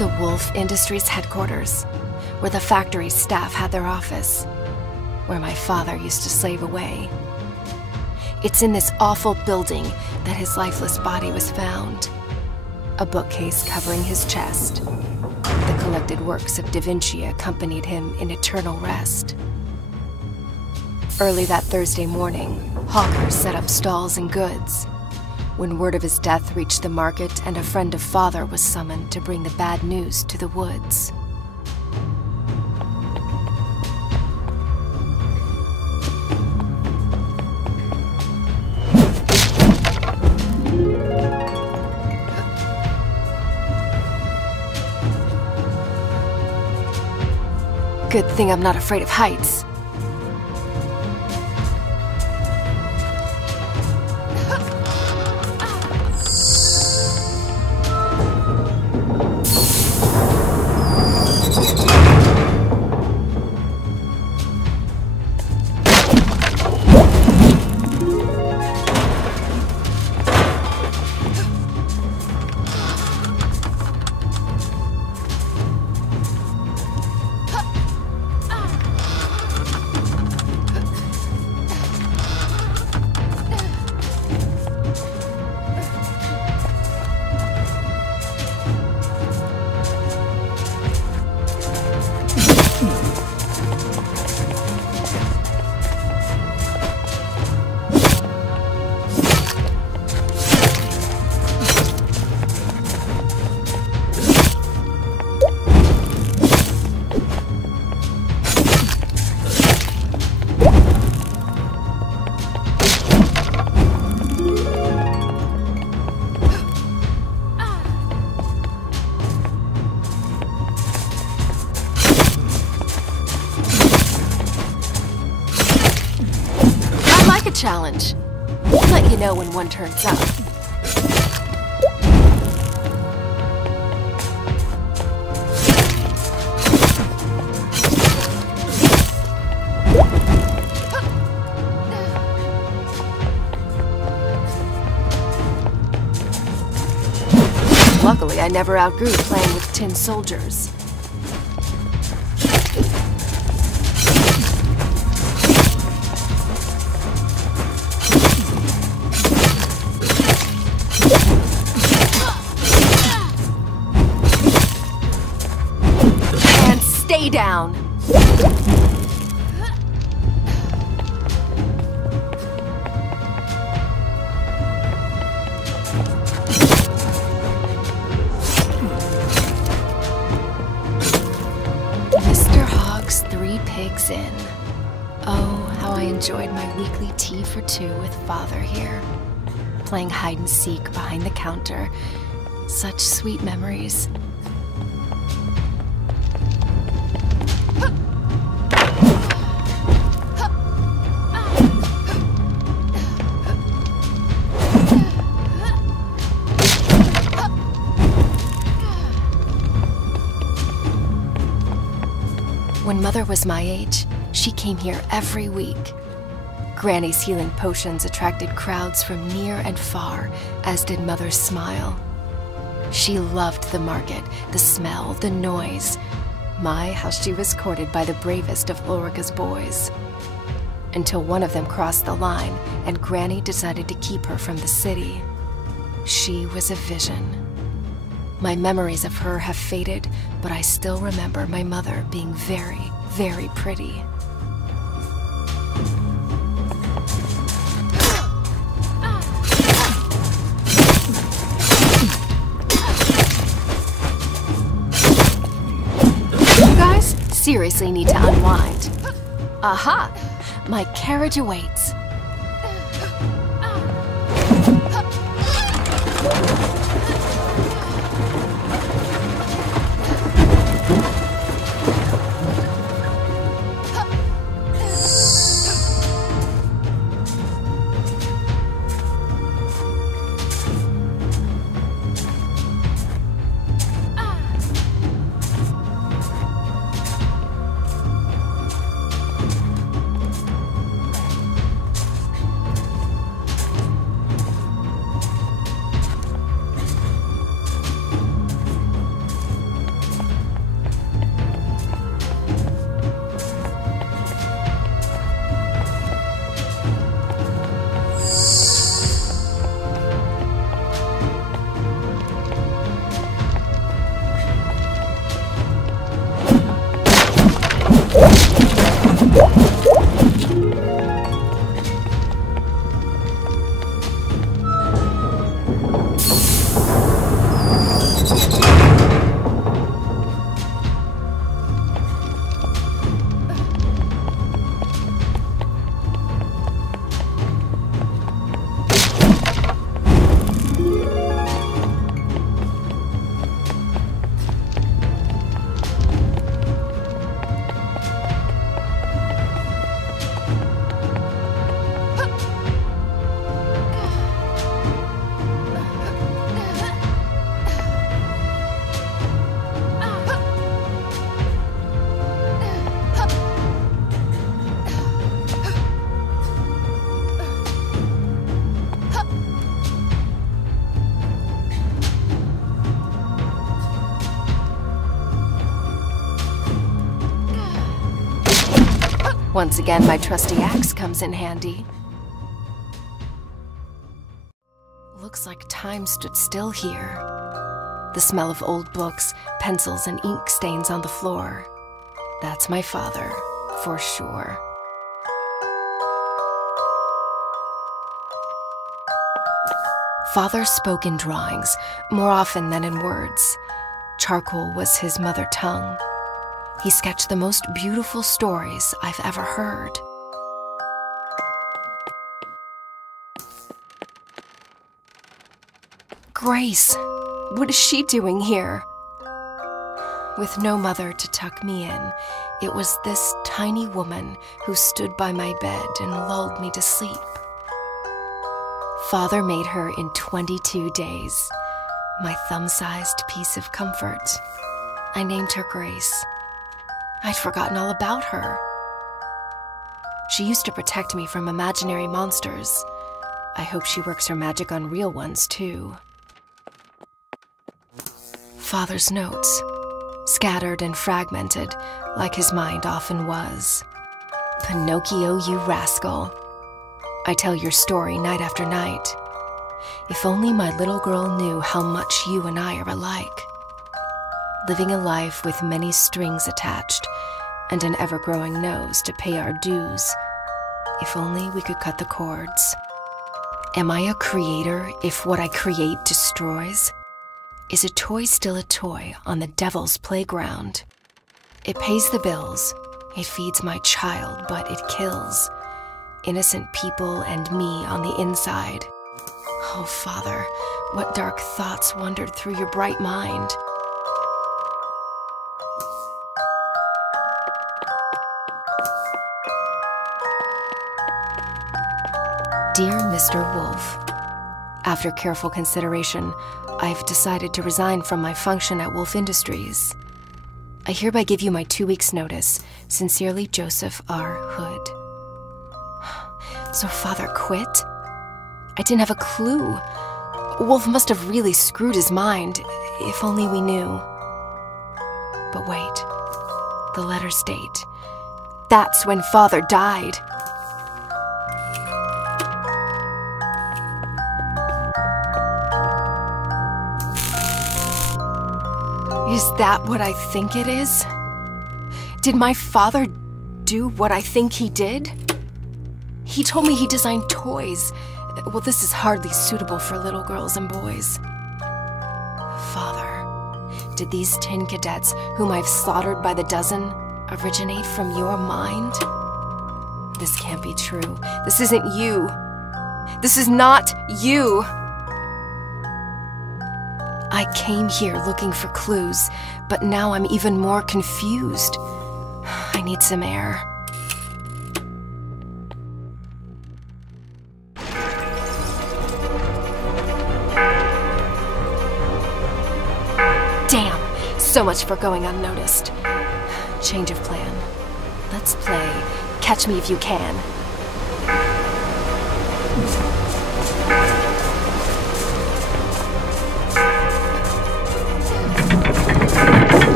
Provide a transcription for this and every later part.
The Woolfe Industries headquarters, where the factory staff had their office, where my father used to slave away. It's in this awful building that his lifeless body was found. A bookcase covering his chest. The collected works of Da Vinci accompanied him in eternal rest. Early that Thursday morning, hawkers set up stalls and goods. When word of his death reached the market and a friend of father was summoned to bring the bad news to the woods. Good thing I'm not afraid of heights. Challenge. We'll let you know when one turns up. Luckily, I never outgrew playing with tin soldiers. Stay down. Mr. Hogg's 3 Pigs Inn. Oh, how I enjoyed my weekly tea for 2 with father here. Playing hide and seek behind the counter. Such sweet memories. When Mother was my age, she came here every week. Granny's healing potions attracted crowds from near and far, as did Mother's smile. She loved the market, the smell, the noise. My, how she was courted by the bravest of Ulrika's boys. Until one of them crossed the line, and Granny decided to keep her from the city. She was a vision. My memories of her have faded, but I still remember my mother being very, very pretty. You guys seriously need to unwind. Aha! My carriage awaits. Once again, my trusty axe comes in handy. Looks like time stood still here. The smell of old books, pencils, and ink stains on the floor. That's my father, for sure. Father spoke in drawings, more often than in words. Charcoal was his mother tongue. He sketched the most beautiful stories I've ever heard. Grace, what is she doing here? With no mother to tuck me in, it was this tiny woman who stood by my bed and lulled me to sleep. Father made her in 22 days, my thumb-sized piece of comfort. I named her Grace. I'd forgotten all about her. She used to protect me from imaginary monsters. I hope she works her magic on real ones, too. Father's notes, scattered and fragmented, like his mind often was. Pinocchio, you rascal. I tell your story night after night. If only my little girl knew how much you and I are alike. Living a life with many strings attached and an ever-growing nose to pay our dues. If only we could cut the cords. Am I a creator if what I create destroys? Is a toy still a toy on the devil's playground? It pays the bills, it feeds my child, but it kills innocent people and me on the inside. Oh, Father, what dark thoughts wandered through your bright mind? Dear Mr. Woolfe, after careful consideration, I've decided to resign from my function at Woolfe Industries. I hereby give you my 2 weeks' notice. Sincerely, Joseph R. Hood. So Father quit? I didn't have a clue. Woolfe must have really screwed his mind, if only we knew. But wait, the letters date. That's when Father died. Is that what I think it is? Did my father do what I think he did? He told me he designed toys. Well, this is hardly suitable for little girls and boys. Father, did these tin cadets, whom I've slaughtered by the dozen, originate from your mind? This can't be true. This isn't you. This is not you. I came here looking for clues, but now I'm even more confused. I need some air. Damn, so much for going unnoticed. Change of plan. Let's play Catch Me If You Can.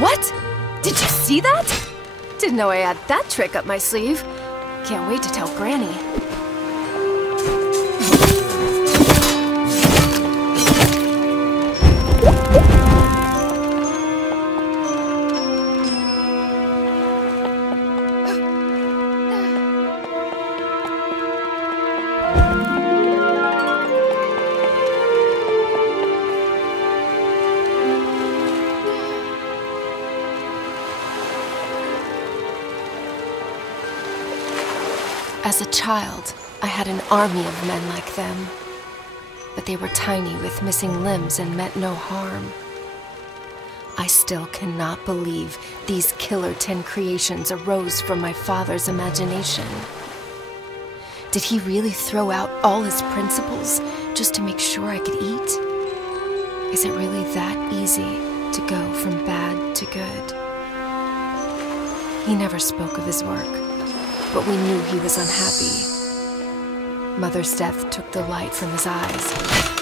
What? Did you see that? Didn't know I had that trick up my sleeve. Can't wait to tell Granny. As a child, I had an army of men like them. But they were tiny with missing limbs and meant no harm. I still cannot believe these killer 10 creations arose from my father's imagination. Did he really throw out all his principles just to make sure I could eat? Is it really that easy to go from bad to good? He never spoke of his work, but we knew he was unhappy. Mother's death took the light from his eyes,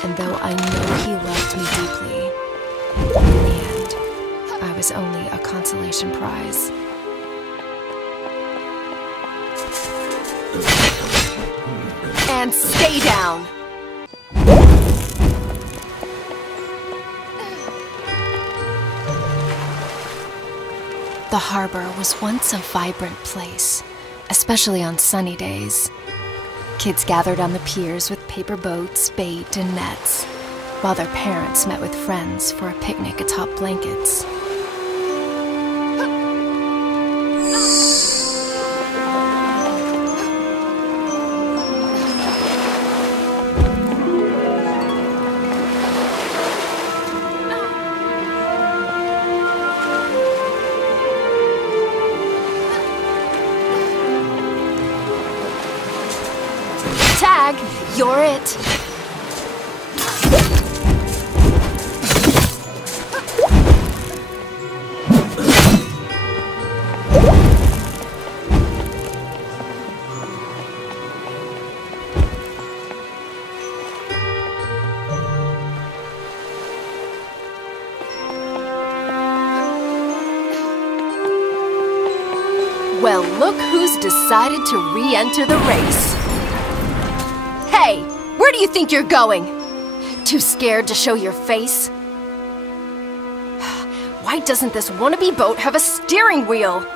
and though I know he loved me deeply, in the end, I was only a consolation prize. And stay down! The harbor was once a vibrant place, especially on sunny days. Kids gathered on the piers with paper boats, bait, and nets, while their parents met with friends for a picnic atop blankets. Tag, you're it. Well, look who's decided to re-enter the race. Hey, where do you think you're going? Too scared to show your face? Why doesn't this wannabe boat have a steering wheel?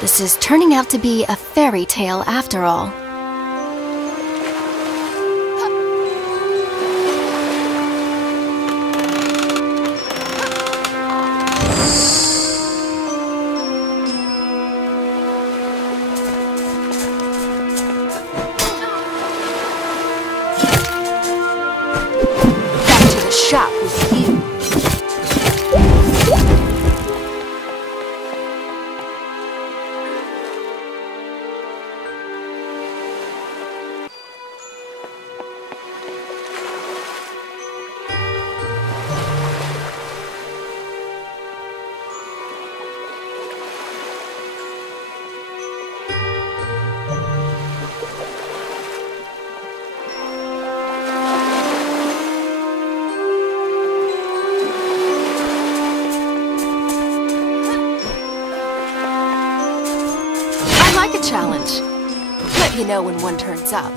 This is turning out to be a fairy tale after all. Back to the shop with you. Like a challenge. Let you know when one turns up.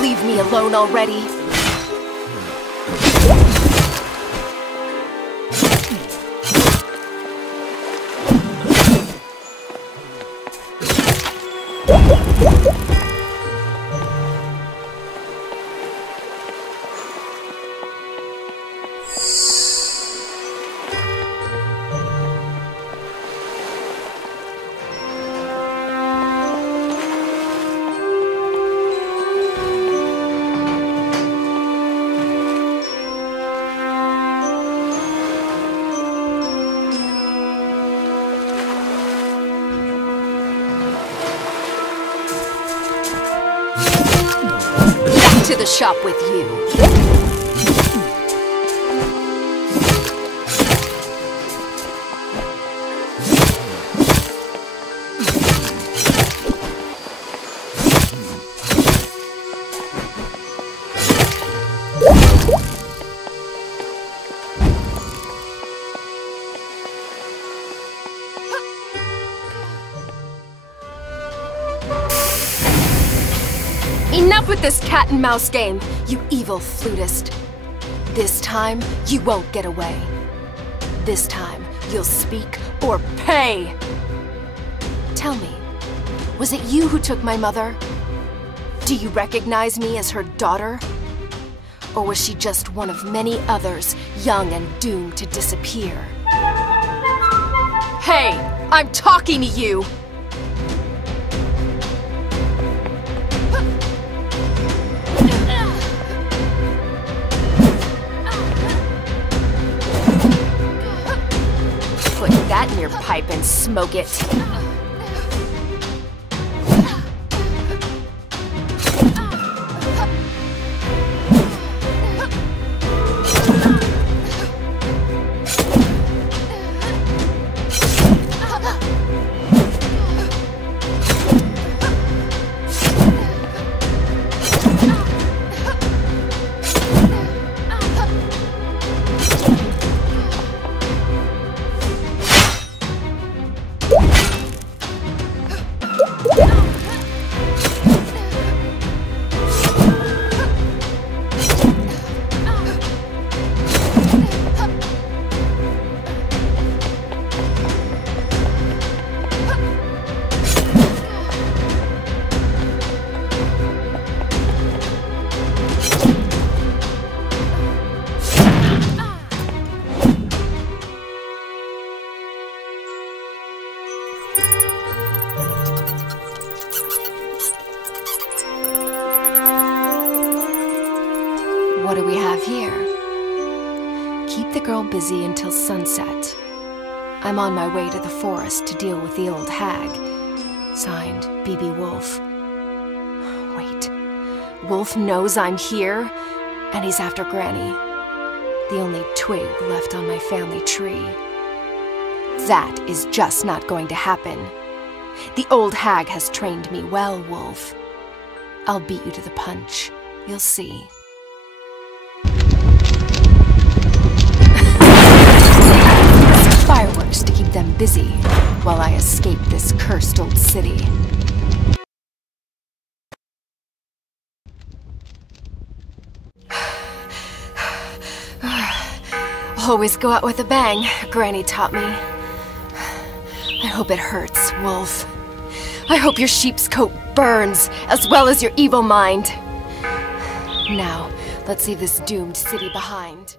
Leave me alone already. to the shop with you. Enough with this cat and mouse game, you evil flutist. This time, you won't get away. This time, you'll speak or pay! Tell me, was it you who took my mother? Do you recognize me as her daughter? Or was she just one of many others, young and doomed to disappear? Hey, I'm talking to you! Put that in your pipe and smoke it. What do we have here? Keep the girl busy until sunset. I'm on my way to the forest to deal with the old hag. Signed, B.B. Woolfe. Wait. Woolfe knows I'm here, and he's after Granny. The only twig left on my family tree. That is just not going to happen. The old hag has trained me well, Woolfe. I'll beat you to the punch. You'll see. Fireworks to keep them busy while I escape this cursed old city. Always go out with a bang, Granny taught me. I hope it hurts, Woolfe. I hope your sheep's coat burns, as well as your evil mind. Now, let's leave this doomed city behind.